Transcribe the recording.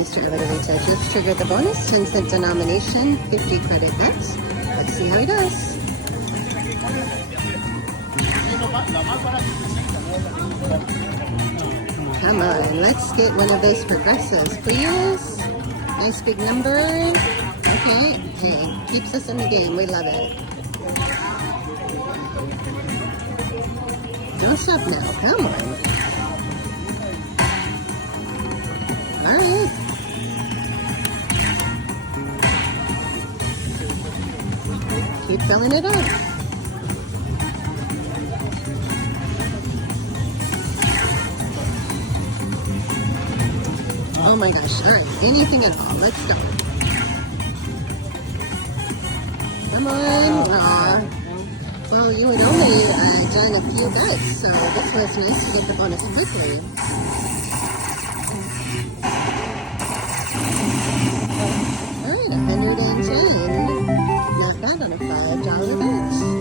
Mr. Elevator just triggered the bonus, 10-cent denomination, 50 credit bets. Let's see how he does. Come on, let's get one of those progressives, please. Nice big number. Okay, hey, keeps us in the game. We love it. Don't stop now. Come on. All right. Keep filling it up. Oh my gosh. All right. Anything at all. Let's go. Come on. Well, you had only done a few bets, so this was nice to get the bonus quickly. All right, 110. Not bad on a $5 bet.